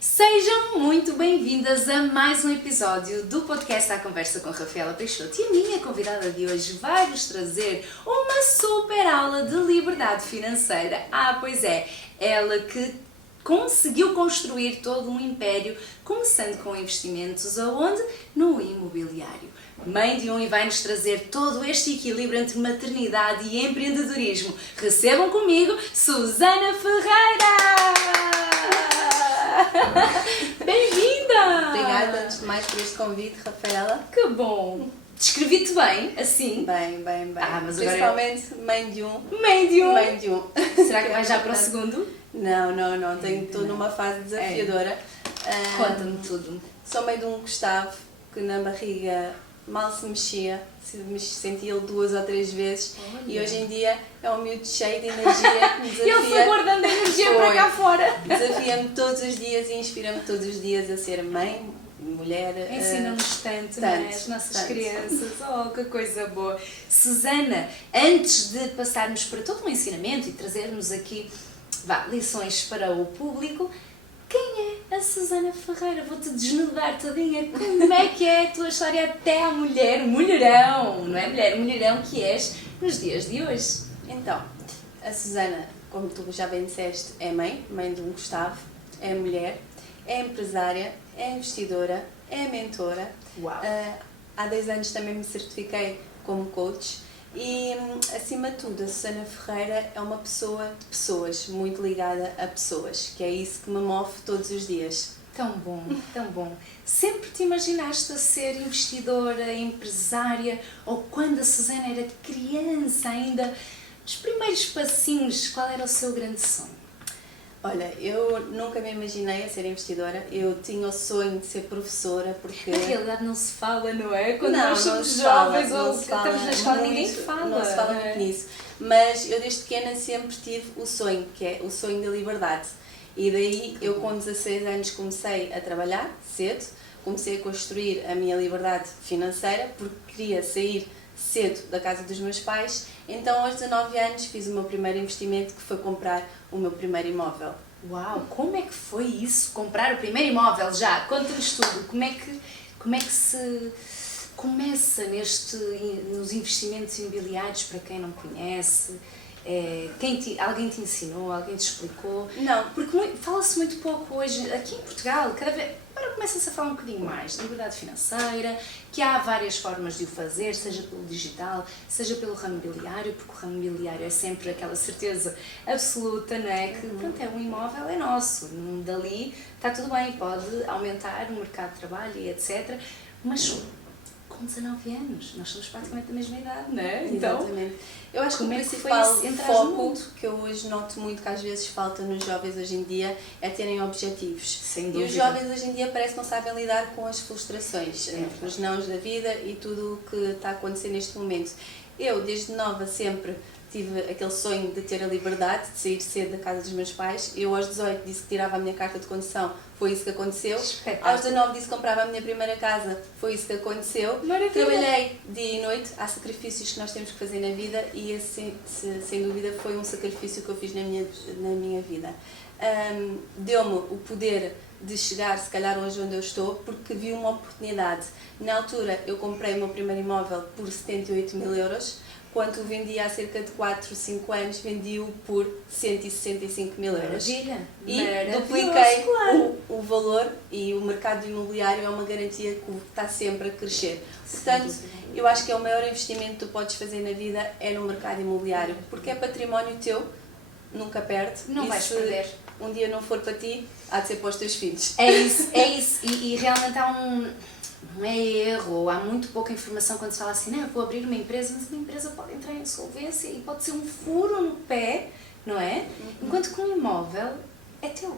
Sejam muito bem-vindas a mais um episódio do podcast A Conversa com Rafaela Peixoto. E a minha convidada de hoje vai-vos trazer uma super aula de liberdade financeira. Pois é, ela que conseguiu construir todo um império, começando com investimentos aonde? No imobiliário. Mãe de um e vai-nos trazer todo este equilíbrio entre maternidade e empreendedorismo. Recebam comigo Susana Ferreira! Bem-vinda! Obrigada, antes de mais, por este convite, Rafaela. Que bom! Descrevi-te bem, assim? Bem. Mas principalmente mãe de um. Mãe de um! Mãe de um. Será que vai já para o segundo? Não. Estou numa fase desafiadora. Conta-me tudo. Sou mãe de um Gustavo, que na barriga mal se mexia, senti ele 2 ou 3 vezes. Olha. E hoje em dia é um miúdo cheio de energia que me desafia. Ele foi guardando a energia para cá fora. Desafia-me todos os dias e inspira-me todos os dias a ser mãe, mulher. Ensinam-nos tanto, não é? As nossas crianças. Oh, que coisa boa. Susana, antes de passarmos para todo um ensinamento e trazermos aqui lições para o público, quem é a Susana Ferreira? Vou-te desnudar todinha. Como é que é a tua história até à mulherão, não é mulher, mulherão que és nos dias de hoje? Então, a Susana, como tu já bem disseste, é mãe de um Gustavo, é mulher, é empresária, é investidora, é mentora. Uau! Há 2 anos também me certifiquei como coach e, acima de tudo, a Susana Ferreira é uma pessoa de pessoas, muito ligada a pessoas, que é isso que me move todos os dias. Tão bom, tão bom. Sempre te imaginaste a ser investidora, empresária, ou quando a Susana era criança ainda, os primeiros passinhos, qual era o seu grande sonho? Olha, eu nunca me imaginei a ser investidora, eu tinha o sonho de ser professora, porque... Na realidade não se fala, não é? Quando não, nós somos não jovens fala, ou estamos na escola, muito, ninguém fala. Não se fala muito nisso, mas eu desde pequena sempre tive o sonho, que é o sonho da liberdade. E daí eu com 16 anos comecei a trabalhar cedo, comecei a construir a minha liberdade financeira, porque queria sair cedo da casa dos meus pais. Então aos 19 anos fiz o meu primeiro investimento, que foi comprar o meu primeiro imóvel. Uau, como é que foi isso? Comprar o primeiro imóvel já? Conta-nos tudo. Como é que se começa nos investimentos imobiliários, para quem não conhece? Alguém te ensinou? Alguém te explicou? Não. Porque fala-se muito pouco hoje, aqui em Portugal, agora começa-se a falar um bocadinho mais de liberdade financeira, que há várias formas de o fazer, seja pelo digital, seja pelo ramo imobiliário, porque o ramo imobiliário é sempre aquela certeza absoluta, não é? Que, pronto, é um imóvel, é nosso, dali está tudo bem, pode aumentar o mercado de trabalho e etc. Mas com 19 anos, nós somos praticamente da mesma idade, não é? Então, exatamente. Eu acho que o como é que principal foi entrar no foco mundo? que eu hoje noto muito que às vezes falta nos jovens hoje em dia é terem objetivos. Sem E dúvida. os jovens hoje em dia parece que não sabem lidar com as frustrações, os nãos da vida e tudo o que está a acontecer neste momento. Eu, desde nova, sempre tive aquele sonho de ter a liberdade, de sair cedo da casa dos meus pais. Eu aos 18 disse que tirava a minha carta de condução, foi isso que aconteceu. Espetáculo. Aos 19 disse que comprava a minha primeira casa, foi isso que aconteceu. Maravilha. Trabalhei dia e noite, há sacrifícios que nós temos que fazer na vida e esse, sem dúvida, foi um sacrifício que eu fiz na minha vida. Deu-me o poder de chegar, se calhar, hoje onde eu estou, porque vi uma oportunidade. Na altura, eu comprei o meu primeiro imóvel por 78 mil euros. Quando o vendi há cerca de 4, 5 anos, vendi-o por 165 mil euros. Maravilha! E dupliquei o valor, e o mercado imobiliário é uma garantia que está sempre a crescer. Portanto, eu acho que é o maior investimento que tu podes fazer na vida é no mercado imobiliário, porque é património teu, nunca perde. Não vais perder. Um dia não for para ti, há de ser para os teus filhos. É isso. E realmente não é erro, há muito pouca informação quando se fala assim, não, eu vou abrir uma empresa, mas uma empresa pode entrar em insolvência e pode ser um furo no pé, não é? Enquanto que um imóvel é teu.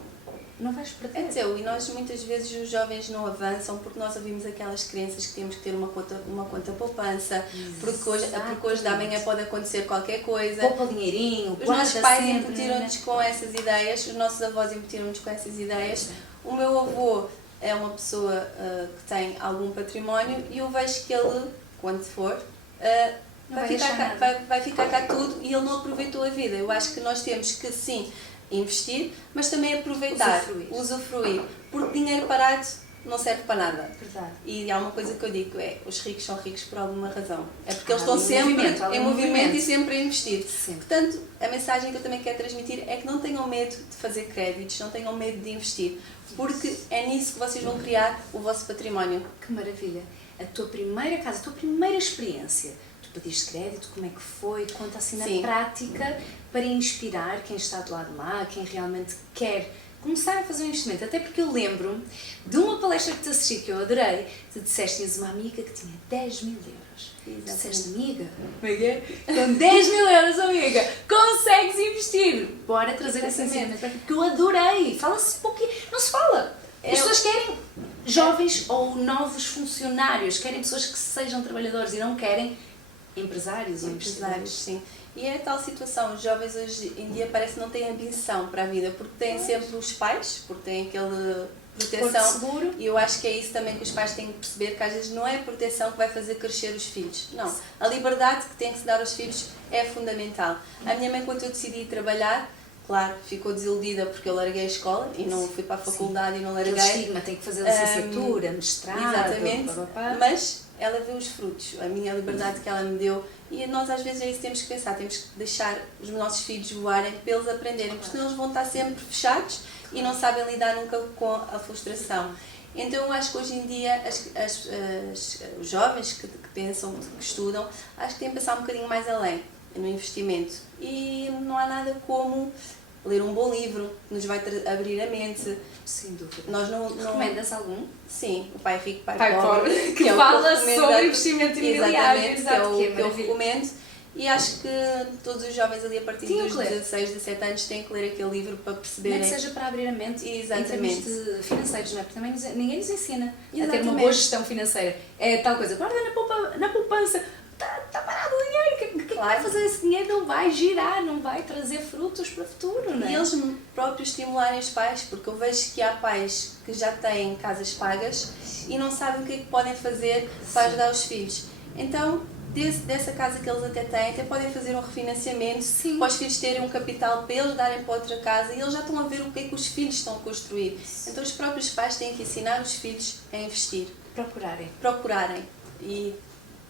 Não vais perder. É teu, e nós muitas vezes os jovens não avançam porque nós ouvimos aquelas crenças que temos que ter uma conta poupança, porque hoje da manhã pode acontecer qualquer coisa. Poupa dinheirinho, Os nossos pais sempre, imputiram-nos com essas ideias, os nossos avós imputiram-nos com essas ideias. O meu avô é uma pessoa que tem algum património e eu vejo que ele, quando for, vai ficar cá tudo e ele não aproveitou a vida. Eu acho que nós temos que, sim, investir, mas também aproveitar, usufruir, porque dinheiro parado não serve para nada. Verdade. E há uma coisa que eu digo, os ricos são ricos por alguma razão. É porque eles estão sempre em movimento e sempre a investir. Sempre. Portanto, a mensagem que eu também quero transmitir é que não tenham medo de fazer créditos, não tenham medo de investir, porque é nisso que vocês vão criar o vosso património. Que maravilha! A tua primeira casa, a tua primeira experiência, tu pediste crédito, como é que foi? Conta assim na prática para inspirar quem está do lado de lá, quem realmente quer começar a fazer um investimento. Até porque eu lembro-me de uma palestra que te assisti que eu adorei. Tu disseste que tinhas uma amiga que tinha 10 mil euros. Tu disseste, amiga, com 10 mil euros, amiga, consegues investir. Bora trazer essa ensinamento porque eu adorei. Fala-se um pouquinho. Não se fala. As pessoas querem jovens ou novos funcionários, querem pessoas que sejam trabalhadores e não querem empresários ou investidores. Sim. E é a tal situação, os jovens hoje em dia parece que não têm ambição para a vida, porque têm sempre os pais, porque têm aquela proteção. Seguro. E eu acho que é isso também que os pais têm que perceber, que às vezes não é a proteção que vai fazer crescer os filhos. Não, a liberdade que tem que se dar aos filhos é fundamental. A minha mãe, quando eu decidi trabalhar, claro, ficou desiludida porque eu larguei a escola e não fui para a faculdade e não larguei. O estigma, tem que fazer licenciatura, mestrado. Exatamente, mas ela viu os frutos, a minha liberdade que ela me deu, e nós às vezes é isso que temos que pensar, temos que deixar os nossos filhos voarem para eles aprenderem, porque senão eles vão estar sempre fechados e não sabem lidar nunca com a frustração. Então eu acho que hoje em dia os jovens que pensam, que estudam, acho que têm que pensar um bocadinho mais além no investimento, e não há nada como ler um bom livro que nos vai abrir a mente. Sem dúvida. Nós não recomendas algum? Sim, O Pai Rico, Pai Pobre, que é fala sobre investimento imobiliário. Exatamente, que é o que eu recomendo. E acho que todos os jovens ali a partir dos 16, 17 anos têm que ler aquele livro para perceberem. Nem que seja para abrir a mente em termos de financeiros, não é? Porque também ninguém nos ensina a ter uma boa gestão financeira. É tal coisa, guarda na poupança, está parado o dinheiro, o que vai fazer esse dinheiro? Não vai girar, não vai trazer frutos para o futuro, não é? E eles próprios estimularem os pais, porque eu vejo que há pais que já têm casas pagas e não sabem o que é que podem fazer para ajudar os filhos. Então, dessa casa que eles até têm, até podem fazer um refinanciamento para os filhos terem um capital para eles darem para outra casa, e eles já estão a ver o que é que os filhos estão a construir. Então os próprios pais têm que ensinar os filhos a investir. Procurarem. E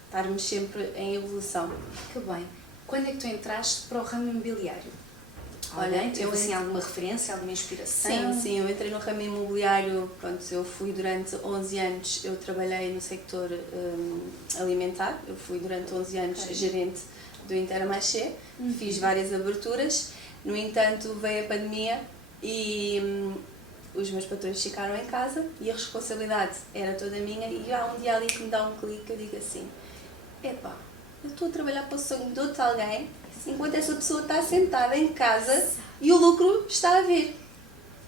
estarmos sempre em evolução. Que bem. Quando é que tu entraste para o ramo imobiliário? Olha, teve assim alguma referência, alguma inspiração? Sim, eu entrei no ramo imobiliário, pronto, eu fui durante 11 anos, eu trabalhei no sector alimentar, eu fui durante 11 anos gerente do Intermarché, fiz várias aberturas, no entanto veio a pandemia e os meus patrões ficaram em casa e a responsabilidade era toda minha, e há um dia ali que me dá um clique, eu digo assim, epá, eu estou a trabalhar para o sonho de outro alguém, enquanto essa pessoa está sentada em casa e o lucro está a vir.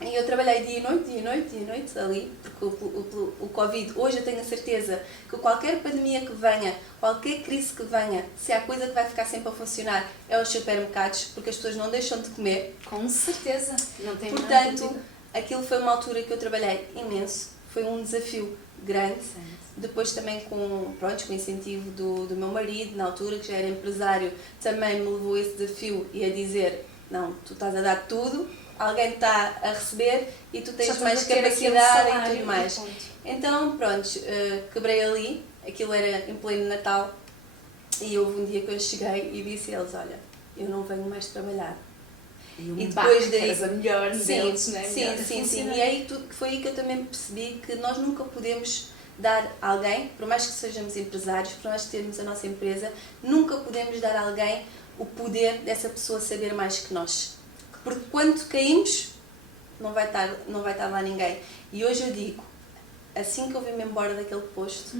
E eu trabalhei dia e noite ali, porque o Covid, hoje eu tenho a certeza que qualquer pandemia que venha, qualquer crise que venha, se há coisa que vai ficar sempre a funcionar é os supermercados, porque as pessoas não deixam de comer. Com certeza, não tem nada. Portanto, aquilo foi uma altura que eu trabalhei imenso, foi um desafio grande. Depois também com o incentivo do meu marido, na altura, que já era empresário, também me levou esse desafio e a dizer, não, tu estás a dar tudo, alguém está a receber e tu tens mais capacidade e tudo mais. Então, pronto, quebrei ali, aquilo era em pleno Natal, e houve um dia que eu cheguei e disse a eles, olha, eu não venho mais trabalhar. E depois daí, a melhor deles, não é? Sim. E aí foi aí que eu também percebi que nós nunca podemos dar a alguém, por mais que sejamos empresários, por mais que tenhamos a nossa empresa, nunca podemos dar a alguém o poder dessa pessoa saber mais que nós. Porque quando caímos, não vai estar lá ninguém. E hoje eu digo, assim que eu vim-me embora daquele posto,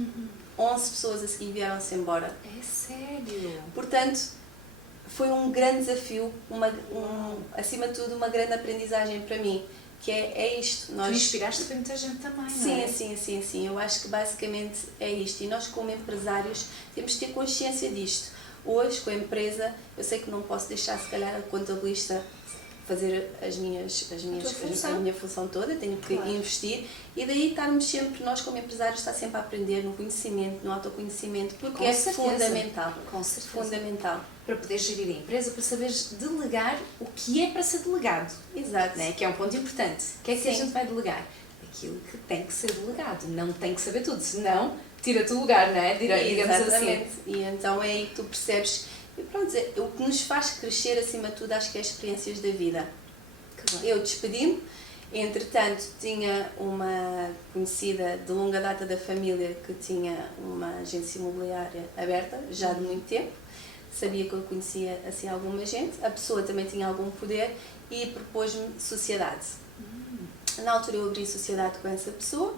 11 pessoas a seguir vieram-se embora. É sério? Portanto, foi um grande desafio, acima de tudo uma grande aprendizagem para mim, que é isto. Tu inspiraste para muita gente também, sim, não é? Sim. Eu acho que basicamente é isto. E nós, como empresários, temos de ter consciência disto. Hoje, com a empresa, eu sei que não posso deixar, se calhar, a contabilista fazer a minha função toda, tenho que investir, e daí estarmos sempre, nós como empresários, está sempre a aprender no conhecimento, no autoconhecimento, porque é fundamental. Com certeza. Fundamental. Para poder gerir a empresa, para saberes delegar o que é para ser delegado. Exato. Né? Que é um ponto importante. O que é que a gente vai delegar? Aquilo que tem que ser delegado, não tem que saber tudo, senão tira-te o lugar, não é? Digamos Exatamente. assim. E então é aí que tu percebes. E pronto, o que nos faz crescer acima de tudo, acho que é as experiências da vida. Claro. Eu despedi-me, entretanto tinha uma conhecida de longa data da família que tinha uma agência imobiliária aberta, já de muito tempo, sabia que eu conhecia assim alguma gente, a pessoa também tinha algum poder e propôs-me sociedade. Na altura eu abri sociedade com essa pessoa,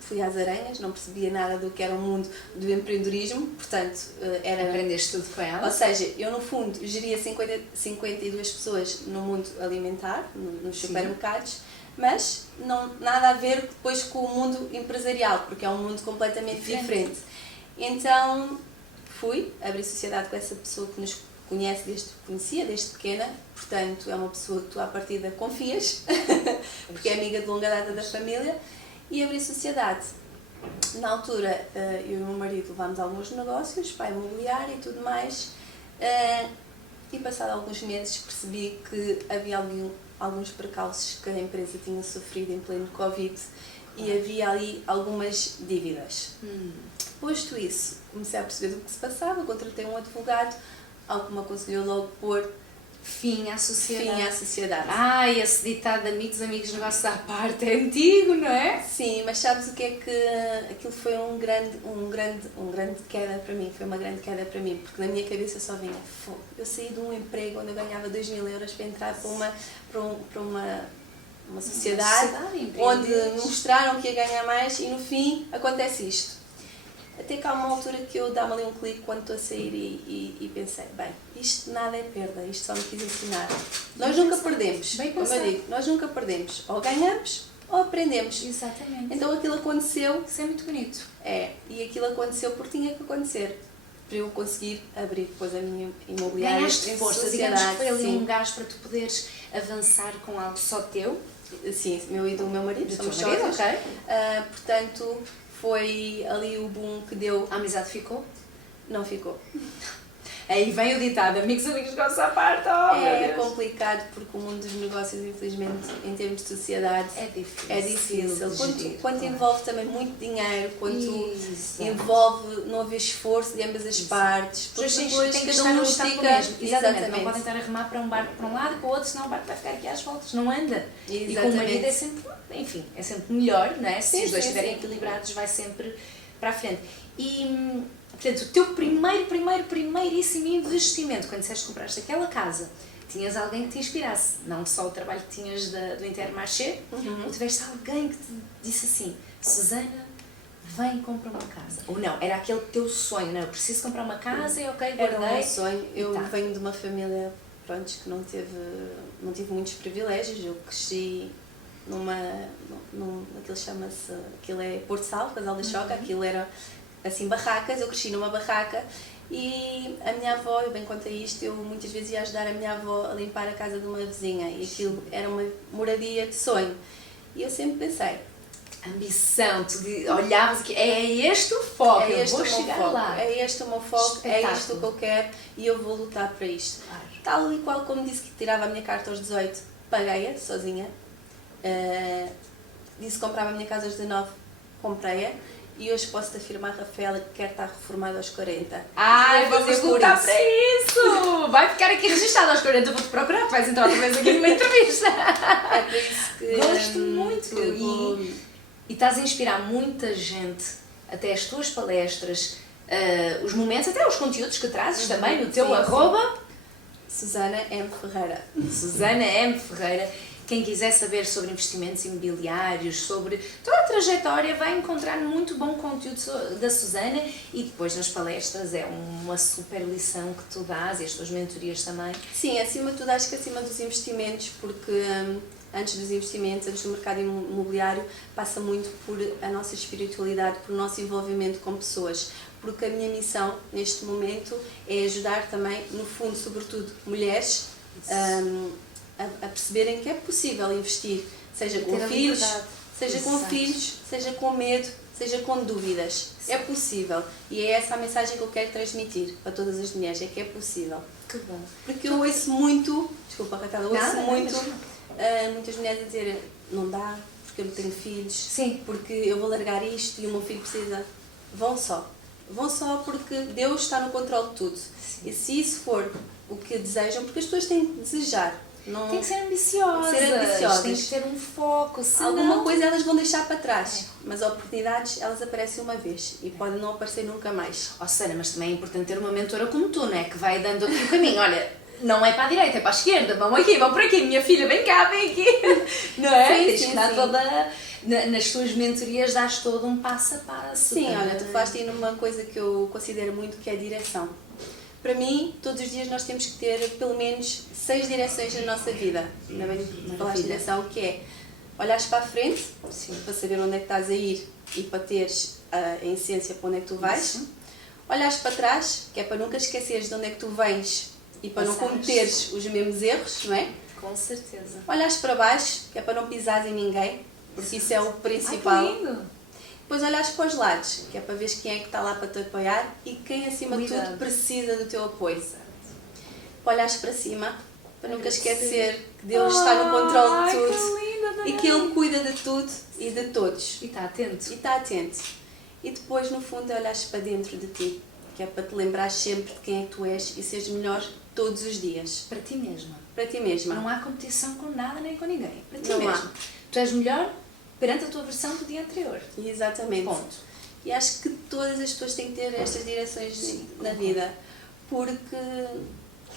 fui às aranhas, não percebia nada do que era o mundo do empreendedorismo, portanto era... Aprendeste tudo com ela? Ou seja, eu no fundo geria 52 pessoas no mundo alimentar, nos supermercados, mas nada a ver depois com o mundo empresarial, porque é um mundo completamente diferente. Então fui, abri sociedade com essa pessoa que nos conhecia desde pequena, portanto é uma pessoa que tu à partida confias, porque é amiga de longa data da família, e abri sociedade. Na altura eu e o meu marido levámos alguns negócios, para a imobiliária e tudo mais, e passado alguns meses percebi que havia alguns percalços que a empresa tinha sofrido em pleno Covid e havia ali algumas dívidas. Posto isso, comecei a perceber do que se passava, contratei um advogado, algo que me aconselhou logo pôr fim à sociedade. Esse ditado de amigos, negócios à parte é antigo, não é? Sim, mas sabes o que é que aquilo foi um grande queda para mim, foi uma grande queda para mim, porque na minha cabeça só vinha fogo. Eu saí de um emprego onde eu ganhava 2.000 euros para entrar para uma sociedade onde me mostraram que ia ganhar mais e no fim acontece isto. Até que há uma altura que eu dá-me ali um clique quando estou a sair e pensei, bem, isto nada é perda, isto só me quis ensinar. Nós nunca perdemos, como eu digo, nós nunca perdemos, ou ganhamos ou aprendemos. Exatamente. Então aquilo aconteceu. Isso é muito bonito. E aquilo aconteceu porque tinha que acontecer, para eu conseguir abrir depois a minha imobiliária. Ganhaste força, digamos que foi ali um gás para tu poderes avançar com algo só teu. Sim, meu e do meu marido, somos sócios. Okay. Portanto, foi ali o boom que deu. A amizade ficou? Não ficou. Aí vem o ditado, amigos, negócios à parte. É complicado porque o mundo dos negócios, infelizmente, em termos de sociedade, é difícil. Quando envolve também muito dinheiro, quando envolve não haver esforço de ambas as partes, porque depois tem que cada um estica. Exatamente. Não podem estar a remar para um barco para um lado e para o outro, senão o barco vai ficar aqui às voltas, não anda. Exatamente. E com o marido é sempre, enfim, é sempre melhor, não é? Se os dois estiverem equilibrados, vai sempre para a frente. E, portanto, o teu primeiríssimo investimento, quando disseste que compraste aquela casa, tinhas alguém que te inspirasse, não só o trabalho que tinhas do Intermarché, ou tiveste alguém que te disse assim, Susana, vem comprar uma casa. Ou não, era aquele teu sonho, não, eu preciso comprar uma casa e ok, guardei. Era o meu sonho. Eu venho de uma família, pronto, que não tive muitos privilégios. Eu cresci aquilo chama-se, aquilo é Porto Sal, Casal da Choca, aquilo era assim barracas, eu cresci numa barraca e a minha avó, eu bem contei isto, eu muitas vezes ia ajudar a minha avó a limpar a casa de uma vizinha e aquilo era uma moradia de sonho. E eu sempre pensei, ambição, tu olhavas aqui, é este o foco, eu vou chegar lá. É este o meu foco, é isto que eu quero e eu vou lutar para isto. Claro. Tal e qual como disse que tirava a minha carta aos 18, paguei-a sozinha. Disse que comprava a minha casa aos 19, comprei-a. E hoje posso-te afirmar, Rafaela, que quero estar reformada aos 40. Vamos lutar para isso! Vai ficar aqui registado aos 40, vou-te procurar, tu vais entrar outra vez aqui numa entrevista. É por isso que... Gosto muito! E estás a inspirar muita gente, até as tuas palestras, os momentos, até os conteúdos que trazes também no teu @. Susana M. Ferreira. Susana M. Ferreira. quem quiser saber sobre investimentos imobiliários, sobre toda a trajetória, vai encontrar muito bom conteúdo da Susana, e depois nas palestras é uma super lição que tu dás, e as tuas mentorias também. Sim, acima de tudo, acho que acima dos investimentos, porque antes dos investimentos, antes do mercado imobiliário, passa muito por a nossa espiritualidade, por o nosso envolvimento com pessoas. Porque a minha missão, neste momento, é ajudar também, no fundo, sobretudo, mulheres a perceberem que é possível investir, seja com filhos, seja com medo, seja com dúvidas. Sim. É possível. E é essa a mensagem que eu quero transmitir para todas as mulheres, é que é possível. Que bom. Porque eu ouço muito, desculpa Raquel, eu ouço muitas mulheres a dizer, não dá, porque eu não tenho filhos, sim, porque eu vou largar isto e o meu filho precisa. Vão só porque Deus está no controle de tudo. Sim. E se isso for o que desejam, porque as pessoas têm que desejar. Não... Tem que ser ambiciosas, tem que ter um foco. Senão... Alguma coisa elas vão deixar para trás, mas oportunidades elas aparecem uma vez e podem não aparecer nunca mais. Susana, mas também é importante ter uma mentora como tu, não é? Que vai dando aqui o caminho. Olha, não é para a direita, é para a esquerda, vão aqui, vão por aqui, minha filha, vem cá, vem aqui. Não é? Tens que dar toda... Nas tuas mentorias dás todo um passo a passo. Sim, olha, tu falaste aí numa coisa que eu considero muito, que é a direção. Para mim, todos os dias nós temos que ter pelo menos 6 direções na nossa vida. Ainda bem que falaste de direção, que é olhares para a frente, sim, para saber onde é que estás a ir e para teres a essência para onde é que tu vais. Isso. Olhares para trás, que é para nunca esqueceres de onde é que tu vens e para não cometeres os mesmos erros, não é? Com certeza. Olhares para baixo, que é para não pisares em ninguém, porque isso é o principal. Ai, que lindo! Depois olhares para os lados, que é para ver quem é que está lá para te apoiar e quem acima de tudo precisa do teu apoio. Para olhares para cima, para nunca esquecer que Deus está no controle de tudo e que Ele cuida de tudo e de todos. E está atento. E depois, no fundo, é olhares para dentro de ti, que é para te lembrar sempre de quem é que tu és e seres melhor todos os dias. Para ti mesma. Para ti mesma. Não há competição com nada nem com ninguém. Para ti não mesma. Há. Tu és melhor perante a tua versão do dia anterior. Exatamente. Ponto. E acho que todas as pessoas têm que ter estas direções na vida, porque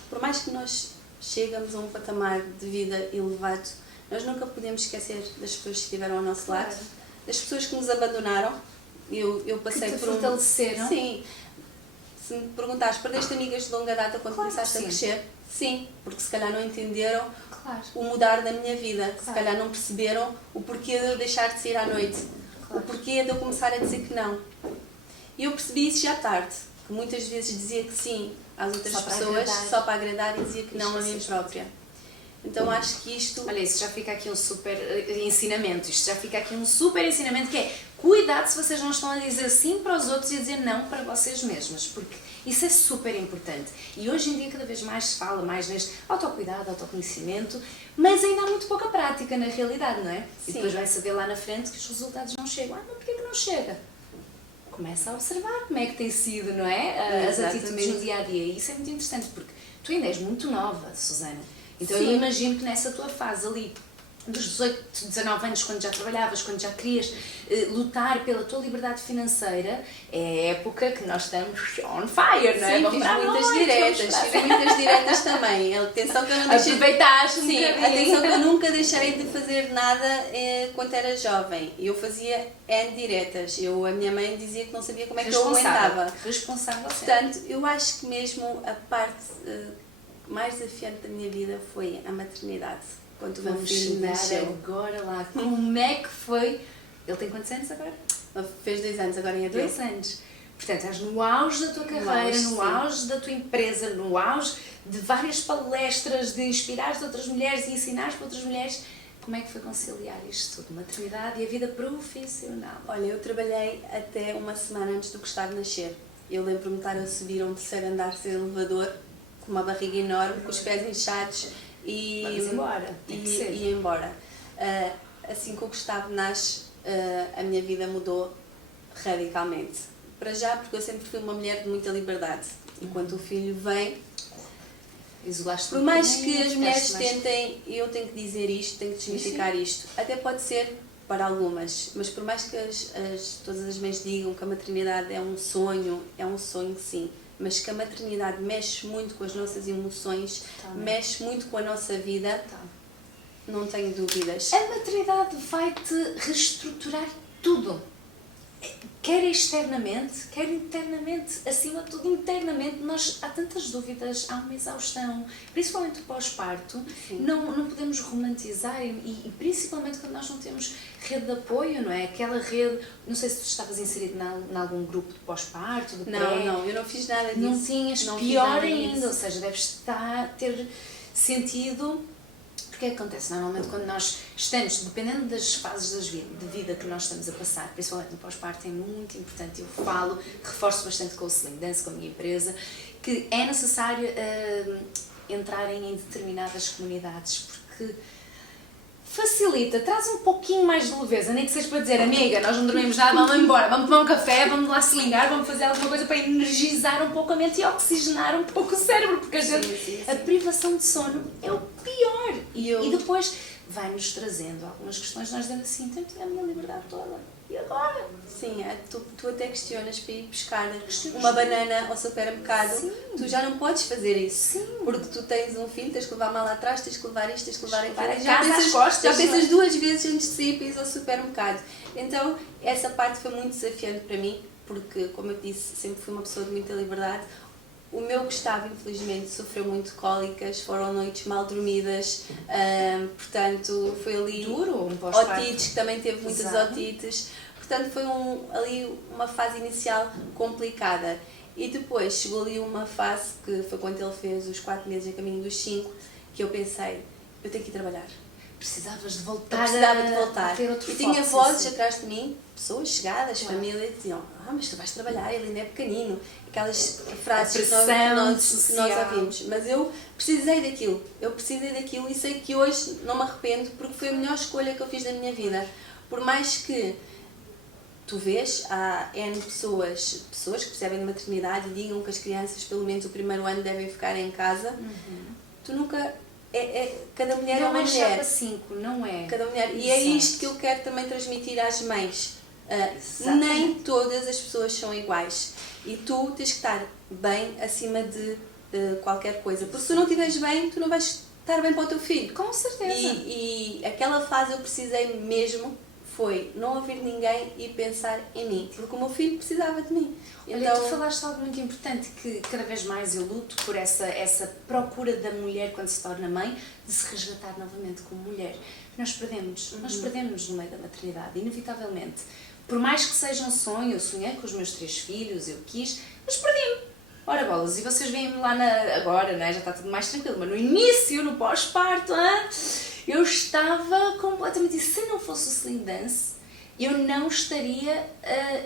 por mais que nós chegamos a um patamar de vida elevado, nós nunca podemos esquecer das pessoas que estiveram ao nosso lado, das pessoas que nos abandonaram. Eu passei que te por fortaleceram. Sim. Se me perguntares, perdeste amigas de longa data quando começaste a crescer? Sim, porque se calhar não entenderam o mudar da minha vida. Se calhar não perceberam o porquê de eu deixar de sair à noite. O porquê de eu começar a dizer que não. E eu percebi isso já tarde, que muitas vezes dizia que sim às outras pessoas só para agradar e dizia que não a mim própria. Então acho que isto... Olha, isso já fica aqui um super ensinamento. Isto já fica aqui um super ensinamento, que é cuidado se vocês não estão a dizer sim para os outros e a dizer não para vocês mesmas, porque isso é super importante. E hoje em dia cada vez mais se fala mais neste autocuidado, autoconhecimento, mas ainda há muito pouca prática na realidade, não é? Sim. E depois vai saber lá na frente que os resultados não chegam. Mas porquê que não chega? Começa a observar como é que tem sido, não é? As atitudes no dia-a-dia. E isso é muito interessante, porque tu ainda és muito nova, Susana. Então eu imagino que nessa tua fase ali, dos 18, 19 anos, quando já trabalhavas, quando já querias lutar pela tua liberdade financeira, é a época que nós estamos on fire, não é? Sim, fiz muitas diretas também. Atenção que eu não deixei... Aproveitaste atenção que eu nunca deixarei de fazer nada quando era jovem. Eu fazia N diretas. A minha mãe dizia que não sabia como é que eu aguentava. Responsável. Portanto, eu acho que mesmo a parte mais desafiante da minha vida foi a maternidade. Quando o meu filho nasceu. Agora lá, como é que foi? Ele tem quantos anos agora? Fez 2 anos, agora em abril. 2 anos. Portanto, estás no auge da tua carreira, no auge da tua empresa, no auge de várias palestras, de inspirar outras mulheres e ensinar para outras mulheres. Como é que foi conciliar isto tudo? Maternidade e a vida profissional? Olha, eu trabalhei até uma semana antes do Gustavo nascer. Eu lembro-me de estar a subir a um 3º andar sem elevador, com uma barriga enorme, com os pés inchados e ia embora. Assim que o Gustavo nasce, a minha vida mudou radicalmente. Para já, porque eu sempre fui uma mulher de muita liberdade. E quando o filho vem, por mais que as mulheres tentem, eu tenho que dizer isto, tenho que desmistificar isto. Até pode ser para algumas, mas por mais que todas as mães digam que a maternidade é um sonho sim. Mas que a maternidade mexe muito com as nossas emoções, mexe muito com a nossa vida. não tenho dúvidas. A maternidade vai-te reestruturar tudo. Quer externamente, quer internamente, acima de tudo internamente, há tantas dúvidas, há uma exaustão, principalmente pós-parto, não podemos romantizar e principalmente quando nós não temos rede de apoio, não é? Aquela rede, não sei se tu estavas inserido em algum grupo de pós-parto, de pré. Não, eu não fiz nada disso. Não tinhas, pior ainda, ou seja, deves ter sentido. Porque acontece, normalmente quando nós estamos, dependendo das fases de vida que nós estamos a passar, principalmente no pós-parto, é muito importante, eu reforço bastante com o Sling Dance, com a minha empresa, que é necessário entrarem em determinadas comunidades, porque facilita, traz um pouquinho mais de leveza, nem que seja para dizer, amiga, nós não dormimos nada, vamos embora, vamos tomar um café, vamos lá slingar, vamos fazer alguma coisa para energizar um pouco a mente e oxigenar um pouco o cérebro, porque a privação de sono é o pior. E depois vai-nos trazendo algumas questões, nós dizendo assim, então eu tinha a minha liberdade toda, e agora? Sim, tu até questionas para ir buscar uma banana ao supermercado. Sim. Tu já não podes fazer isso. Sim. Porque tu tens um filho, tens que levar mal atrás, tens que levar isto, tens que levar aquilo. Já pensas duas vezes antes de sair para ir ao supermercado. Então, essa parte foi muito desafiante para mim, porque, como eu disse, sempre fui uma pessoa de muita liberdade. O meu Gustavo, infelizmente, sofreu muito cólicas, foram noites mal dormidas, portanto, foi ali... Duro, otites, que também teve muitas otites. Portanto, foi ali uma fase inicial complicada. E depois chegou ali uma fase, que foi quando ele fez os 4 meses a caminho dos 5, que eu pensei, eu tenho que ir trabalhar. Precisavas de voltar. A ter outro foco. E tinha vozes atrás de mim, pessoas chegadas, família, que diziam, mas tu vais trabalhar, ele ainda é pequenino. Aquelas frases que nós ouvimos. Mas eu precisei daquilo e sei que hoje não me arrependo, porque foi a melhor escolha que eu fiz da minha vida. Por mais que tu vês, há N pessoas que percebem de maternidade e digam que as crianças, pelo menos o primeiro ano, devem ficar em casa. Tu nunca... cada mulher é uma mulher. Não é 5, não é? Cada mulher. E é isto que eu quero também transmitir às mães. Nem todas as pessoas são iguais. E tu tens que estar bem acima de qualquer coisa. Porque se tu não estiveres bem, tu não vais estar bem para o teu filho. Com certeza. E aquela fase eu precisei mesmo foi não ouvir ninguém e pensar em mim, porque o meu filho precisava de mim. Olha, tu falaste algo muito importante, que cada vez mais eu luto por essa procura da mulher quando se torna mãe, de se resgatar novamente como mulher. Nós perdemos no meio da maternidade, inevitavelmente. Por mais que seja um sonho, eu sonhei com os meus 3 filhos, eu quis, mas perdi-me. Ora bolas, e vocês veem-me lá agora, não é? Já está tudo mais tranquilo, mas no início, no pós-parto, eu estava completamente... E se não fosse o Sling Dance, eu não estaria,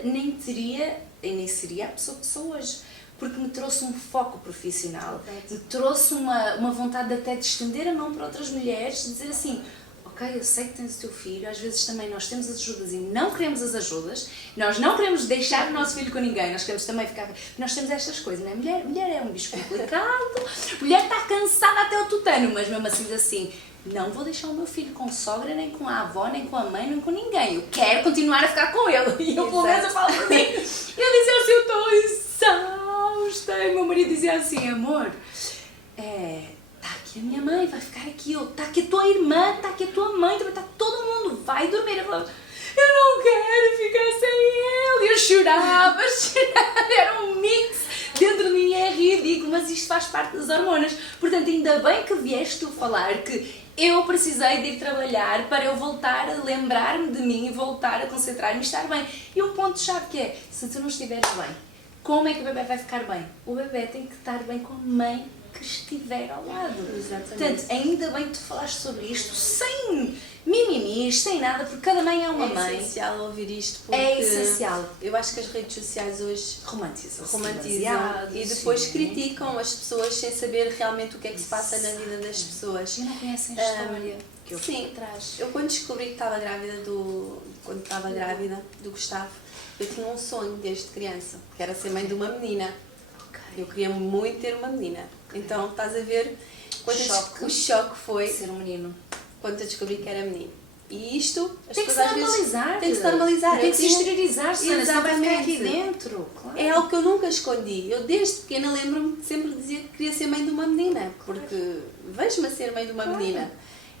nem seria a pessoa que sou hoje. Porque me trouxe um foco profissional, me trouxe uma vontade até de estender a mão para outras mulheres, de dizer assim, ok, eu sei que tens o teu filho, às vezes também nós temos as ajudas e não queremos as ajudas, nós não queremos deixar o nosso filho com ninguém, nós queremos também ficar... Nós temos estas coisas, não é? Mulher é um bicho complicado, mulher está cansada até o tutano, mas mesmo assim diz assim, não vou deixar o meu filho com sogra, nem com a avó, nem com a mãe, nem com ninguém, eu quero continuar a ficar com ele. E eu, pelo menos, eu falo por mim. Eu dizia assim, eu estou exausta. E o meu marido dizia assim, amor, está aqui a minha mãe, vai ficar aqui, está aqui a tua irmã, está aqui a tua mãe, está todo mundo, vai dormir. Eu falava, eu não quero ficar sem ele. Eu chorava, era um mix dentro de mim, é ridículo, mas isto faz parte das hormonas. Portanto, ainda bem que vieste tu falar que eu precisei de ir trabalhar para eu voltar a lembrar-me de mim e voltar a concentrar-me e estar bem. E um ponto-chave que é, se tu não estiveres bem, como é que o bebê vai ficar bem? O bebê tem que estar bem com a mãe que estiver ao lado. Exatamente. Portanto, ainda bem que tu falaste sobre isto sem mimimis, sem nada, porque cada mãe é uma mãe. É essencial ouvir isto, porque é essencial. Eu acho que as redes sociais hoje romantizam e depois criticam as pessoas sem saber realmente o que é que se passa na vida das pessoas. E não conhecem a história que eu sim, atrás. Eu quando descobri que estava grávida do Gustavo, eu tinha um sonho desde criança, que era ser mãe de uma menina. Eu queria muito ter uma menina. Então, estás a ver o choque foi ser um menino. Quando eu descobri que era menino. E isto, as tem pessoas que se normalizar. Tem que se normalizar. Tem que se exteriorizar, Susana, senão vai ficar aqui dentro. Claro. É algo que eu nunca escondi. Eu, desde pequena, lembro-me de sempre dizer que queria ser mãe de uma menina. Porque vejo-me a ser mãe de uma menina.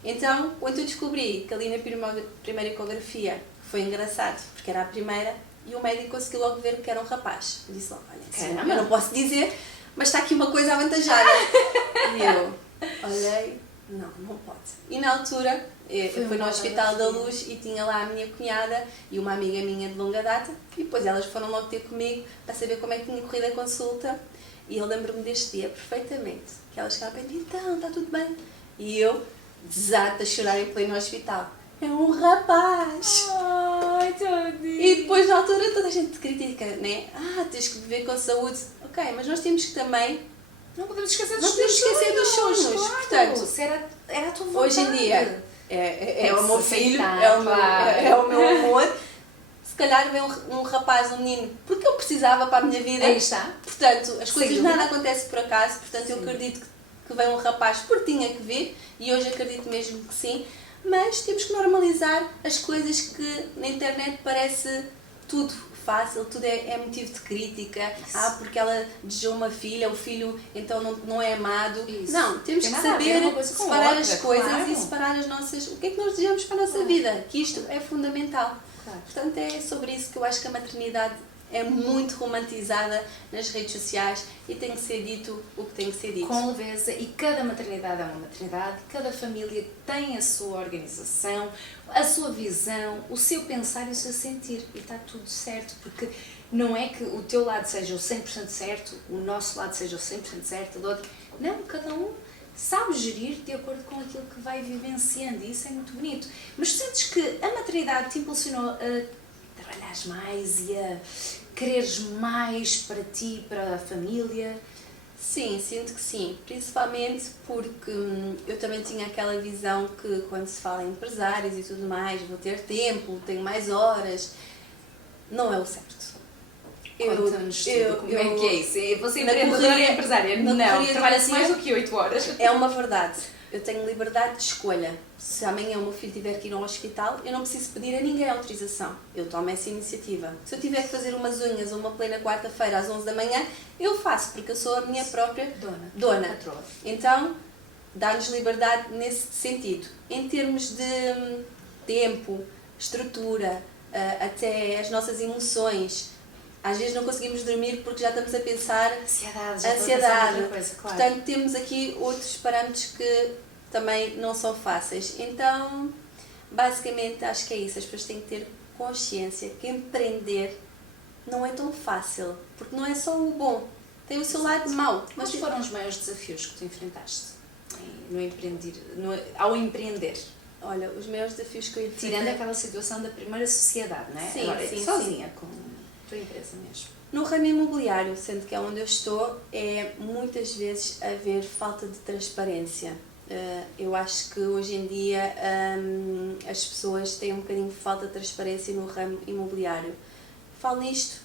Então, quando eu descobri que ali na primeira ecografia foi engraçado, porque era a primeira, e o médico conseguiu logo ver que era um rapaz. Eu disse logo, olha, eu não posso dizer, mas está aqui uma coisa avantajada. E eu olhei, não pode. E na altura, eu fui no Hospital da Luz e tinha lá a minha cunhada e uma amiga minha de longa data, e depois elas foram logo ter comigo para saber como é que tinha corrido a consulta. E eu lembro-me deste dia perfeitamente, que elas ficaram bem, então, está tudo bem. E eu desato a chorar em pleno hospital. É um rapaz! Ai, tadinho! E depois na altura toda a gente te critica, né? Tens que viver com saúde. Ok, mas nós temos que também... Não podemos esquecer dos sonhos. Claro. Portanto, era a tua vontade. Hoje em dia é o meu filho, claro. é o meu amor. Se calhar vem um rapaz, um menino, porque eu precisava para a minha vida. Aí está. Portanto, as coisas Sim, nada acontecem por acaso, portanto sim. Eu acredito que vem um rapaz porque tinha que vir, e hoje acredito mesmo que sim, mas temos que normalizar as coisas que na internet parece tudo fácil, tudo é motivo de crítica. Isso. Porque ela desejou uma filha, o filho então não é amado. Isso. Não, temos que saber separar as coisas, claro. E separar as nossas... O que é que nós desejamos para a nossa vida? Que isto é fundamental. Claro. Portanto, é sobre isso que eu acho que a maternidade é muito romantizada nas redes sociais e tem que ser dito o que tem que ser dito. Com leveza, e cada maternidade é uma maternidade, cada família tem a sua organização, a sua visão, o seu pensar e o seu sentir, e está tudo certo, porque não é que o teu lado seja o 100% certo, o nosso lado seja o 100% certo, o do outro. Não, cada um sabe gerir de acordo com aquilo que vai vivenciando, e isso é muito bonito. Mas sentes que a maternidade te impulsionou a trabalhares mais e a quereres mais para ti, para a família? Sim, sinto que sim, principalmente porque eu também tinha aquela visão que quando se fala em empresários e tudo mais, vou ter tempo, tenho mais horas, não é o certo. Conta-nos tudo, como é que é isso? Você empreendedora e empresária? Não, trabalha-se mais do que 8 horas. É uma verdade. Eu tenho liberdade de escolha. Se amanhã o meu filho tiver que ir ao hospital, eu não preciso pedir a ninguém autorização. Eu tomo essa iniciativa. Se eu tiver que fazer umas unhas ou uma plena quarta-feira às 11 da manhã, eu faço, porque eu sou a minha própria dona. Patroa. Então, dá-nos liberdade nesse sentido. Em termos de tempo, estrutura, até as nossas emoções, às vezes não conseguimos dormir porque já estamos a pensar ansiedade. Coisa, claro. Portanto, temos aqui outros parâmetros que também não são fáceis. Então, basicamente, acho que é isso. As pessoas têm que ter consciência que empreender não é tão fácil, porque não é só o bom, tem o seu lado mau. Mas quais foram os maiores desafios que tu enfrentaste ao empreender? Olha, os maiores desafios que eu enfrentei... Tirando aquela situação da primeira sociedade, não é? Sim, agora, sim, sozinha, com tua empresa mesmo. No ramo imobiliário, sendo que é onde eu estou, é muitas vezes haver falta de transparência. Eu acho que hoje em dia as pessoas têm um bocadinho de falta de transparência no ramo imobiliário. Falo nisto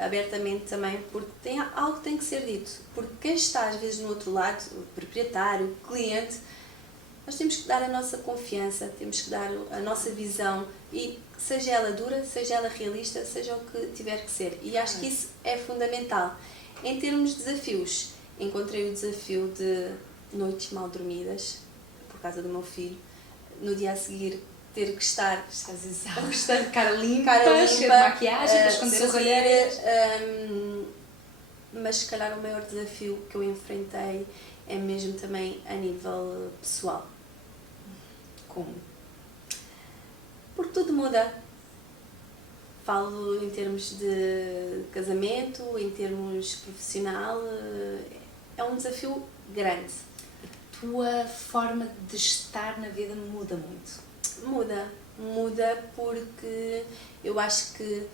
abertamente também porque algo tem que ser dito. Porque quem está às vezes no outro lado, o proprietário, o cliente, nós temos que dar a nossa confiança, temos que dar a nossa visão, e seja ela dura, seja ela realista, seja o que tiver que ser. E acho que isso é fundamental. Em termos de desafios, encontrei o desafio de noites mal dormidas, por causa do meu filho. No dia a seguir, ter que estar... Estás exausta, cara limpa, cheia de maquiagem, para esconder as olheiras. Mas se calhar o maior desafio que eu enfrentei é mesmo também a nível pessoal. Como? Porque tudo muda. Falo em termos de casamento, em termos profissional, é um desafio grande. A tua forma de estar na vida muda muito? Muda porque eu acho que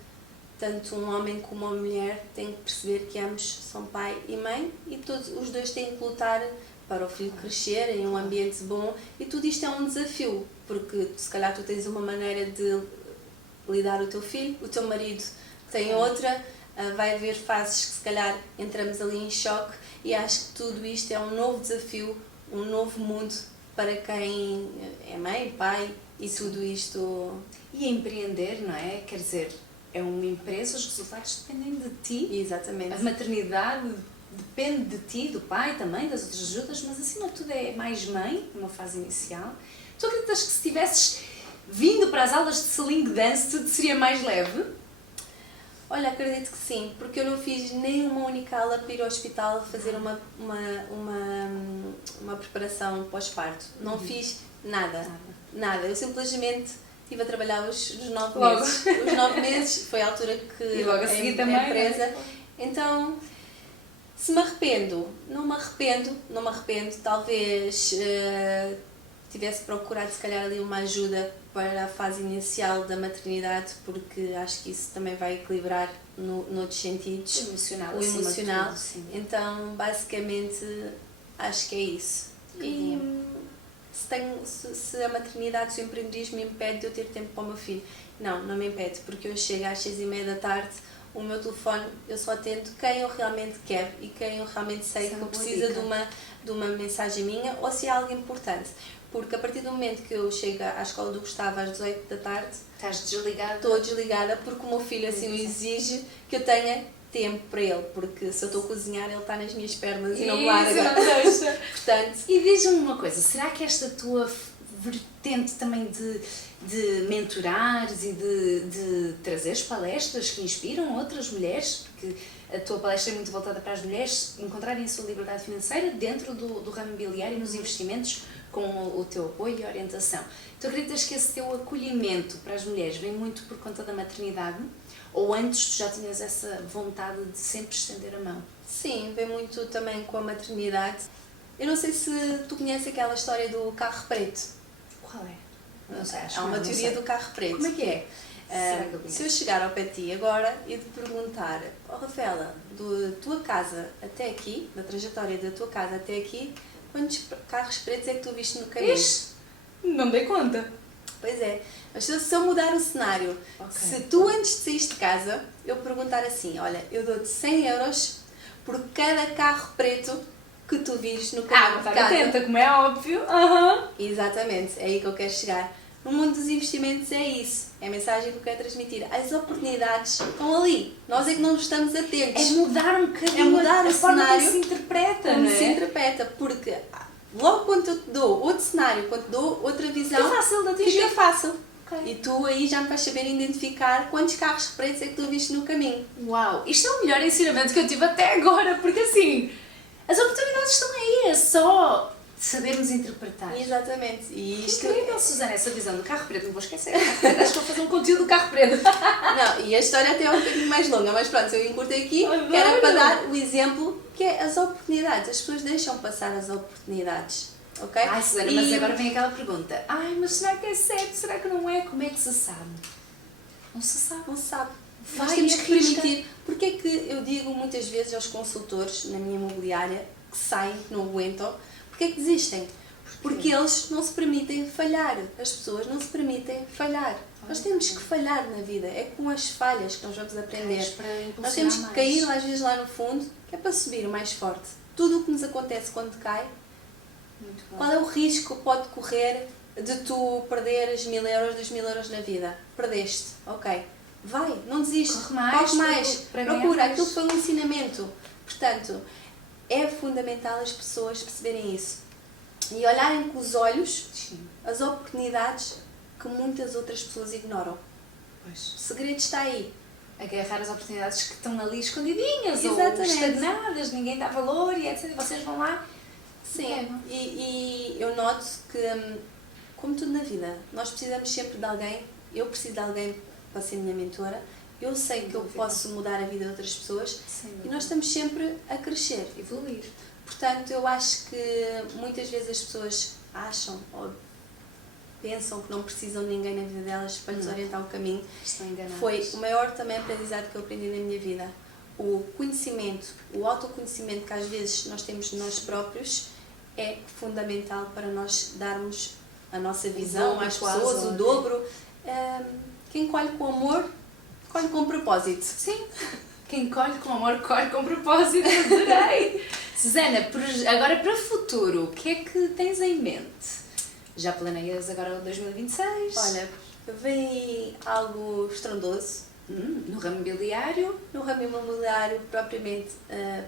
tanto um homem como uma mulher têm que perceber que ambos são pai e mãe, e todos os dois têm que lutar para o filho crescer em um ambiente bom, e tudo isto é um desafio, porque se calhar tu tens uma maneira de lidar o teu filho, o teu marido tem outra, vai haver fases que se calhar entramos ali em choque, e acho que tudo isto é um novo desafio, um novo mundo para quem é mãe, pai e tudo isto. E empreender, não é? Quer dizer, é uma empresa, os resultados dependem de ti. Exatamente. A maternidade depende de ti, do pai também, das outras ajudas, mas acima de tudo é mais mãe, numa fase inicial. Tu acreditas que se tivesses vindo para as aulas de Sling Dance, tudo seria mais leve? Olha, acredito que sim, porque eu não fiz nem uma única aula para ir ao hospital fazer uma preparação pós-parto. Não fiz nada. Eu simplesmente estive a trabalhar os 9 meses. Os 9 meses foi a altura que E logo a seguir também, empresa. Então, se me arrependo, não me arrependo. Talvez tivesse procurado se calhar ali uma ajuda para a fase inicial da maternidade, porque acho que isso também vai equilibrar noutros sentidos. O emocional. Tudo, então, basicamente, acho que é isso. E se a maternidade, se o empreendedorismo me impede de eu ter tempo para o meu filho? Não me impede, porque eu chego às 6h30 da tarde, o meu telefone, eu só atendo quem eu realmente quero e quem eu realmente sei que precisa de uma mensagem minha, ou se é algo importante. Porque a partir do momento que eu chego à escola do Gustavo às 18 da tarde, estás desligada? Estou desligada porque o meu filho assim o exige que eu tenha tempo para ele, porque se eu estou a cozinhar ele está nas minhas pernas e não me larga. Portanto, e diz-me uma coisa, será que esta tua vertente também de mentorares e de trazeres palestras que inspiram outras mulheres, porque a tua palestra é muito voltada para as mulheres encontrarem a sua liberdade financeira dentro do ramo imobiliário e nos investimentos, com o teu apoio e orientação. Tu acreditas que esse teu acolhimento para as mulheres vem muito por conta da maternidade? Ou antes tu já tinhas essa vontade de sempre estender a mão? Sim, vem muito também com a maternidade. Eu não sei se tu conheces aquela história do carro preto. Qual é? Não sei, Há uma teoria do carro preto. Como é que é? Se eu chegar ao pé de ti agora e te perguntar, Rafaela, da tua casa até aqui, da trajetória da tua casa até aqui, quantos carros pretos é que tu viste no caminho? Não dei conta. Pois é. Mas se eu mudar o cenário, se tu antes de sair de casa, eu perguntar assim, olha, eu dou-te 100 euros por cada carro preto que tu vires no caminho de casa. Atenta, como é óbvio. Exatamente, é aí que eu quero chegar. No mundo dos investimentos é isso. É a mensagem que eu quero transmitir. As oportunidades estão ali. Nós é que não estamos atentos. É mudar um bocadinho a forma cenário, como se interpreta, como não é? se interpreta, porque logo quando eu te dou outro cenário, quando te dou outra visão, fica fácil de atingir. Fica fácil. Okay. E tu aí já me vais saber identificar quantos carros pretos é que tu viste no caminho. Uau! Isto é o melhor ensinamento que eu tive até agora, porque assim, as oportunidades estão aí, é só sabermos interpretar. Exatamente. E isto... Incrível, Susana, essa visão do carro preto, não vou esquecer. Acho que vou fazer um conteúdo do carro preto. Não, e a história até é um bocadinho mais longa, mas pronto, eu encurtei aqui, que era para dar o exemplo que é as oportunidades. As pessoas deixam passar as oportunidades. Okay? Ai, Susana, mas agora vem aquela pergunta. Ai, mas será que é certo? Será que não é? Como é que se sabe? Não se sabe. Não se sabe. Vai, nós temos que permitir. Porque é que eu digo muitas vezes aos consultores na minha imobiliária que saem, que não aguentam, porque é que desistem? Porque eles não se permitem falhar. As pessoas não se permitem falhar. Nós temos que falhar na vida. É com as falhas que nós vamos aprender. Nós temos que cair às vezes lá no fundo, que é para subir mais forte. Tudo o que nos acontece quando cai, qual é o risco que pode correr de tu perderes 1000 euros, 2000 euros na vida? Perdeste, ok. Vai, não desiste. Corre mais. Procura, aquilo foi um ensinamento. Portanto, é fundamental as pessoas perceberem isso. E olharem com os olhos as oportunidades que muitas outras pessoas ignoram. Pois. O segredo está aí. Agarrar as oportunidades que estão ali escondidinhas. Exatamente. Ou estagnadas, ninguém dá valor e etc. E vocês vão lá. Sim, e eu noto que, como tudo na vida, nós precisamos sempre de alguém. Eu preciso de alguém para ser minha mentora. Eu sei que eu posso mudar a vida de outras pessoas. E nós estamos sempre a crescer. Evoluir. Portanto, eu acho que muitas vezes as pessoas acham ou pensam que não precisam de ninguém na vida delas para lhes orientar o caminho. Foi o maior também aprendizado que eu aprendi na minha vida. O conhecimento, o autoconhecimento que às vezes nós temos de nós próprios é fundamental para nós darmos a nossa visão às pessoas, o dobro. Quem colhe com amor, colhe com propósito. Sim. Quem colhe com amor, colhe com propósito. Adorei! Susana, agora para o futuro, o que é que tens em mente? Já planeias agora o 2026? Olha, vem algo estrondoso. No ramo imobiliário? No ramo imobiliário, propriamente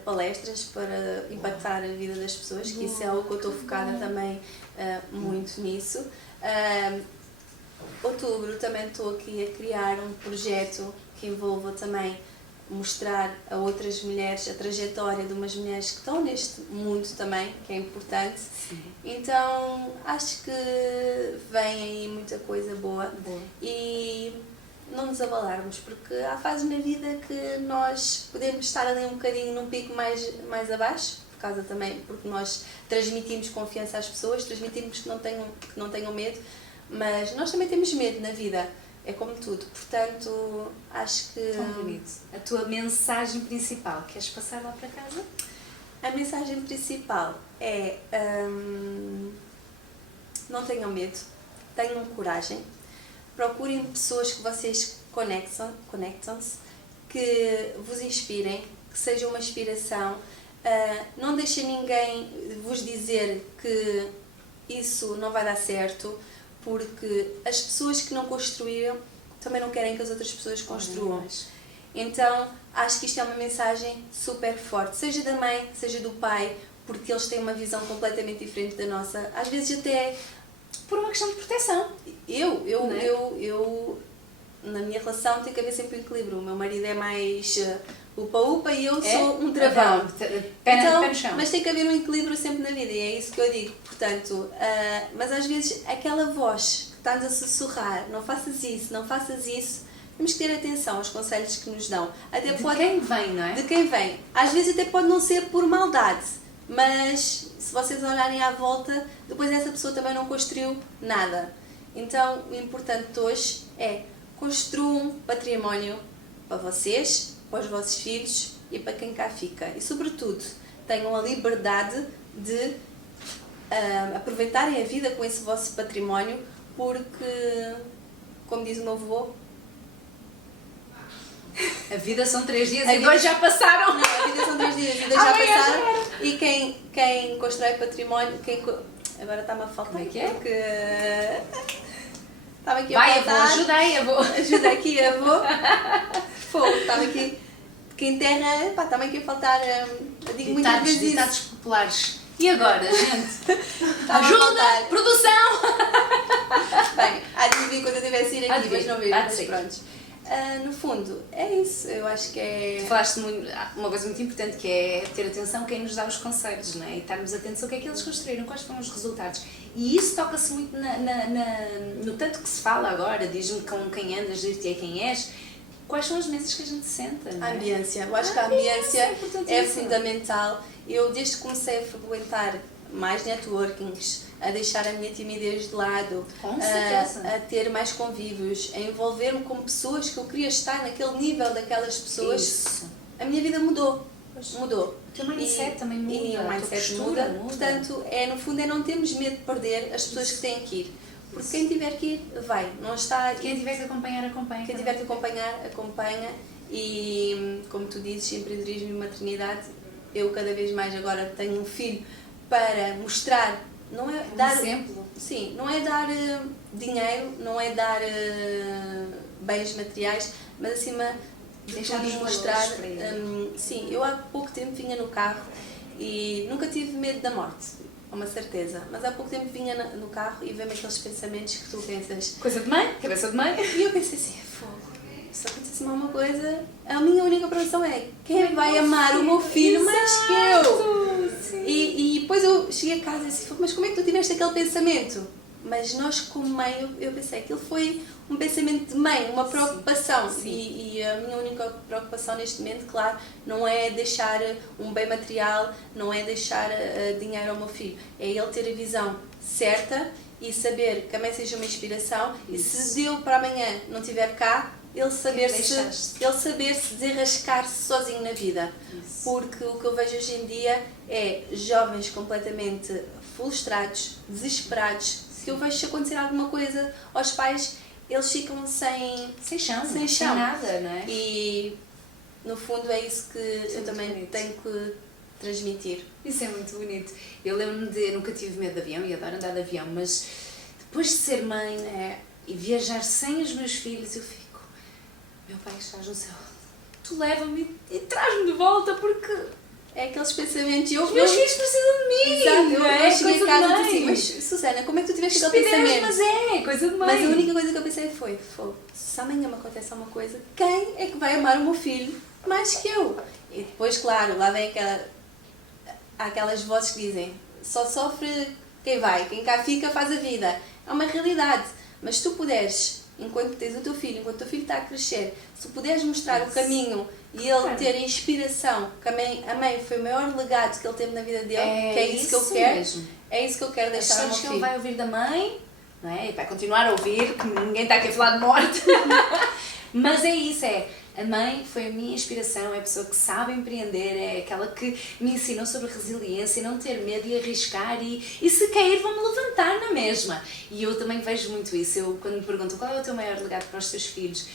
palestras para impactar a vida das pessoas, que isso é algo que eu estou focada também muito nisso. Outubro também estou aqui a criar um projeto que envolva também mostrar a outras mulheres a trajetória de umas mulheres que estão neste mundo também, que é importante. Sim. Então acho que vem aí muita coisa boa. E não nos abalarmos, porque há fases na vida que nós podemos estar ali um bocadinho num pico mais abaixo, por causa também, porque nós transmitimos confiança às pessoas, transmitimos que não tenham medo, mas nós também temos medo na vida, é como tudo, portanto acho que... Tão bonito. A tua mensagem principal, queres passar lá para casa? A mensagem principal é não tenham medo, tenham coragem, procurem pessoas que vocês conectam-se, que vos inspirem, que sejam uma inspiração. Não deixem ninguém vos dizer que isso não vai dar certo, porque as pessoas que não construíram também não querem que as outras pessoas construam. Então, acho que isto é uma mensagem super forte, seja da mãe, seja do pai, porque eles têm uma visão completamente diferente da nossa. Às vezes até por uma questão de proteção. Eu na minha relação tem que haver sempre um equilíbrio. O meu marido é mais upa-upa e eu sou um travão. Pé no chão. Mas tem que haver um equilíbrio sempre na vida e é isso que eu digo. Portanto, mas às vezes aquela voz que está-nos a sussurrar, não faças isso, não faças isso, temos que ter atenção aos conselhos que nos dão. Até de quem vem, não é? De quem vem. Às vezes até pode não ser por maldade, mas se vocês olharem à volta, depois essa pessoa também não construiu nada. Então, o importante hoje é construam património para vocês, para os vossos filhos e para quem cá fica. E, sobretudo, tenham a liberdade de aproveitarem a vida com esse vosso património, porque, como diz o meu avô, a vida são 3 dias e 2 já passaram. Não, a vida são 3 dias e 2 já passaram. E quem constrói património... Agora está-me a faltar. Como é que é? Porque... Estava aqui vai, a faltar. Ajuda aqui, avô. Fogo, estava aqui... Quem terra... Pá, estava aqui a faltar... digo muitas vezes ditados isso. populares. E agora, gente? Ajuda! Produção! Bem, há de vir quando eu estiver a sair aqui, mas não vejo. Mas pronto. No fundo, é isso. Eu acho que é... Tu falaste uma coisa muito importante, que é ter atenção a quem nos dá os conselhos, não é? E estarmos atentos ao que é que eles construíram, quais foram os resultados. E isso toca-se muito no tanto que se fala agora, diz-me com quem andas, diz-te é quem és. Quais são as mesas que a gente senta, não é? A ambiência. Eu acho que a ambiência é fundamental. Eu, desde que comecei a frequentar mais networkings, a deixar a minha timidez de lado, a ter mais convívios, a envolver-me com pessoas que eu queria estar naquele nível daquelas pessoas, isso. A minha vida mudou. Mudou. O teu mindset também muda. E o mindset muda. Portanto, no fundo, é não termos medo de perder as pessoas que têm que ir. Porque quem tiver que ir, vai. Não está... Quem tiver que acompanhar, acompanha. Quem tiver que acompanhar, acompanha. E, como tu dizes, empreendedorismo e maternidade, eu cada vez mais agora tenho um filho para mostrar, não é dar exemplo. Sim, não é dar dinheiro, não é dar bens materiais, mas acima de deixar-nos mostrar. Sim, eu há pouco tempo vinha no carro e nunca tive medo da morte, é uma certeza, mas há pouco tempo vinha no carro e veio-me aqueles pensamentos que tu pensas. Coisa de mãe? Cabeça de mãe? E eu pensei assim, fogo. Se acontecesse uma coisa, a minha única preocupação é quem vai amar o meu filho mais que eu? E depois eu cheguei a casa e disse, mas como é que tu tiveste aquele pensamento? Mas nós como mãe, eu pensei, aquilo foi um pensamento de mãe, uma preocupação. E a minha única preocupação neste momento, claro, não é deixar um bem material, não é deixar dinheiro ao meu filho. É ele ter a visão certa e saber que a mãe seja uma inspiração. Isso. E se deu para amanhã não estiver cá, ele saber se desenrascar-se sozinho na vida. Isso. Porque o que eu vejo hoje em dia é jovens completamente frustrados, desesperados. Se eu vejo acontecer alguma coisa aos pais, eles ficam sem chão, sem nada, não é? E no fundo é isso que eu também tenho que transmitir. Isso é muito bonito. Eu lembro-me eu nunca tive medo de avião e adoro andar de avião, mas depois de ser mãe e viajar sem os meus filhos, eu fico, meu pai estás no céu, tu leva-me e traz-me de volta porque É aqueles pensamentos. os meus filhos precisam de mim. Exato, Não é? eu cheguei Coisa a casa de e mãe. disse assim, mas Susana, como é que tu tiveste aquele Estupidez, pensamento? mas é coisa de mãe. Mas a única coisa que eu pensei foi, se amanhã me acontece alguma coisa, quem é que vai amar o meu filho mais que eu? E depois, claro, lá vem aquelas vozes que dizem, só sofre quem vai, quem cá fica faz a vida. É uma realidade, mas se tu puderes, enquanto tens o teu filho, enquanto o teu filho está a crescer, se tu puderes mostrar o caminho e ele ter a inspiração, que a mãe foi o maior legado que ele teve na vida dele, que é isso que eu quero, mesmo. é isso que eu quero deixar ao meu As que ele filho. vai ouvir da mãe, não é? E vai continuar a ouvir, que ninguém está aqui a falar de morte. Mas é isso, a mãe foi a minha inspiração, é a pessoa que sabe empreender, é aquela que me ensinou sobre resiliência, não ter medo e arriscar e se cair vou-me levantar na mesma. E eu também vejo muito isso. Eu, quando me perguntam qual é o teu maior legado para os teus filhos,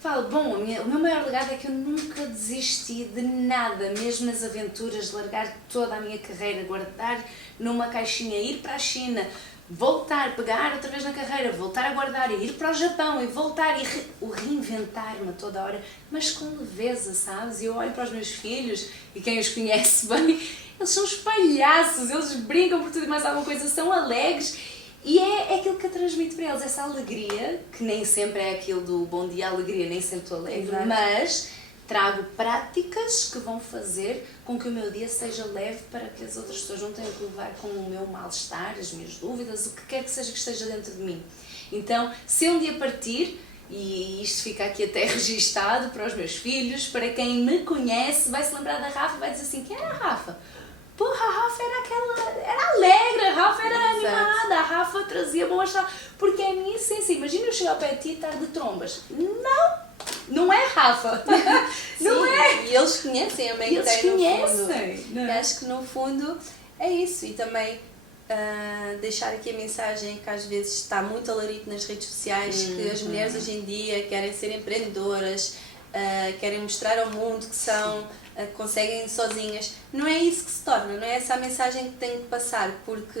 falo, bom, o meu maior legado é que eu nunca desisti de nada, mesmo nas aventuras, de largar toda a minha carreira, guardar numa caixinha, ir para a China, voltar, pegar outra vez na carreira, voltar a guardar, ir para o Japão e voltar e reinventar-me a toda hora, mas com leveza, sabes? E eu olho para os meus filhos e quem os conhece bem, eles são os palhaços, eles brincam por tudo e mais alguma coisa, são alegres. E é aquilo que eu transmito para eles, essa alegria, que nem sempre é aquilo do bom dia, alegria, nem sempre estou alegre, Exato. mas trago práticas que vão fazer com que o meu dia seja leve para que as outras pessoas não tenham que levar com o meu mal-estar, as minhas dúvidas, o que quer que seja que esteja dentro de mim. Então, se um dia partir, e isto fica aqui até registado para os meus filhos, para quem me conhece, vai se lembrar da Rafa e vai dizer assim, quem era a Rafa? Porra, a Rafa era alegre, a Rafa era animada, a Rafa trazia bom astral, porque é a minha essência. Imagina eu chegar ao pé de ti e estar de trombas. Não é Rafa. Não é. E eles conhecem a mãe que tem no fundo. Não. Acho que no fundo é isso. E também deixar aqui a mensagem que às vezes está muito alarido nas redes sociais, que as mulheres hoje em dia querem ser empreendedoras, querem mostrar ao mundo que são... conseguem sozinhas. Não é isso que se torna, não é essa a mensagem que tem que passar, porque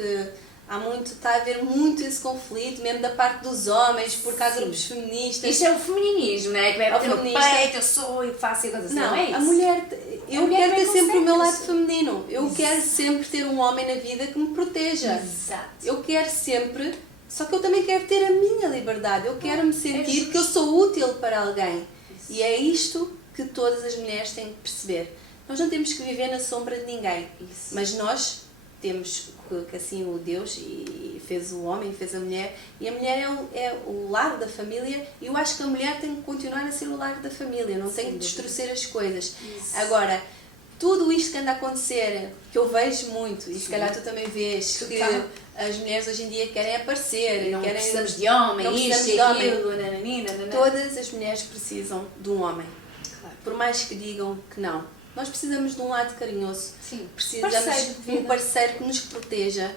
está a haver muito esse conflito, mesmo da parte dos homens, por causa dos feministas. Isto é o feminismo, não é? Que vai bater no feminista. peito, eu sou e faço e coisas assim. Não é isso. A mulher, eu quero ter sempre o meu lado isso. feminino. Eu quero sempre ter um homem na vida que me proteja. Exato. Eu quero sempre, só que eu também quero ter a minha liberdade. Eu quero me sentir que eu sou útil para alguém. Isso. E é isto que todas as mulheres têm que perceber. Nós não temos que viver na sombra de ninguém, mas nós temos que assim o Deus e fez o homem, fez a mulher, e a mulher é o lar da família, e eu acho que a mulher tem que continuar a ser o lar da família, não tem que distorcer as coisas. Isso. Agora, tudo isto que anda a acontecer, que eu vejo muito, e se calhar tu também vês, que as mulheres hoje em dia querem aparecer, Não querem, precisamos de homem, não isto precisamos e de homem. aquilo, nananina. Todas as mulheres precisam de um homem. Claro. Por mais que digam que não. Nós precisamos de um lado carinhoso. Sim. Precisamos Parceiro de de um vida. parceiro que nos proteja.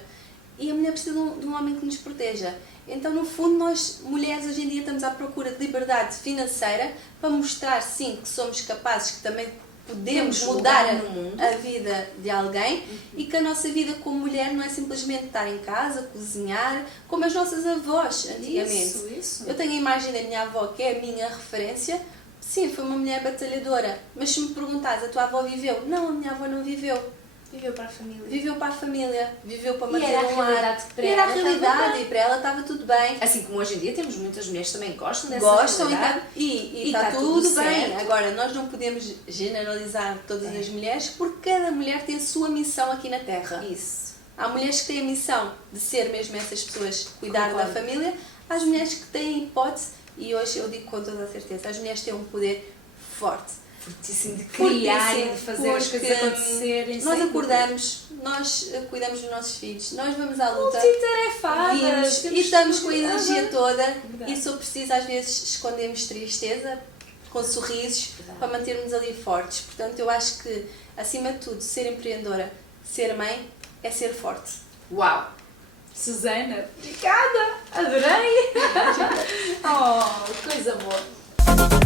E a mulher precisa de um homem que nos proteja. Então, no fundo, nós, mulheres, hoje em dia estamos à procura de liberdade financeira para mostrar, sim, que somos capazes, que também podemos Temos mudar lugar no mundo. a vida de alguém e que a nossa vida como mulher não é simplesmente estar em casa, cozinhar, como as nossas avós antigamente. Isso. Eu tenho a imagem da minha avó, que é a minha referência. Sim, foi uma mulher batalhadora, mas se me perguntares, a tua avó viveu? Não, a minha avó não viveu. Viveu para a família. Viveu para a família, viveu para E manter era a um lar. realidade que para E era a ela estava realidade, bem. e para ela estava tudo bem. Assim como hoje em dia temos muitas mulheres que também gostam dessa Gostam realidade. e está tá tudo bem. certo. Agora, nós não podemos generalizar todas as mulheres, porque cada mulher tem a sua missão aqui na Terra. Isso. Há mulheres que têm a missão de ser mesmo essas pessoas, cuidar Concordo. da família. Há as mulheres que têm a hipótese, e hoje eu digo com toda a certeza, as mulheres têm um poder forte. Fortíssimo de criar e de fazer as porque coisas acontecerem. nós sem acordamos, nós cuidamos dos nossos filhos, nós vamos à luta, multitarefadas. vimos temos e estamos com a tudo. energia Aham. toda Verdade. e se eu preciso às vezes escondemos tristeza com sorrisos Verdade. para mantermos ali fortes. Portanto, eu acho que acima de tudo, ser empreendedora, ser mãe, é ser forte. Uau! Susana, obrigada! Adorei! Oh, coisa boa!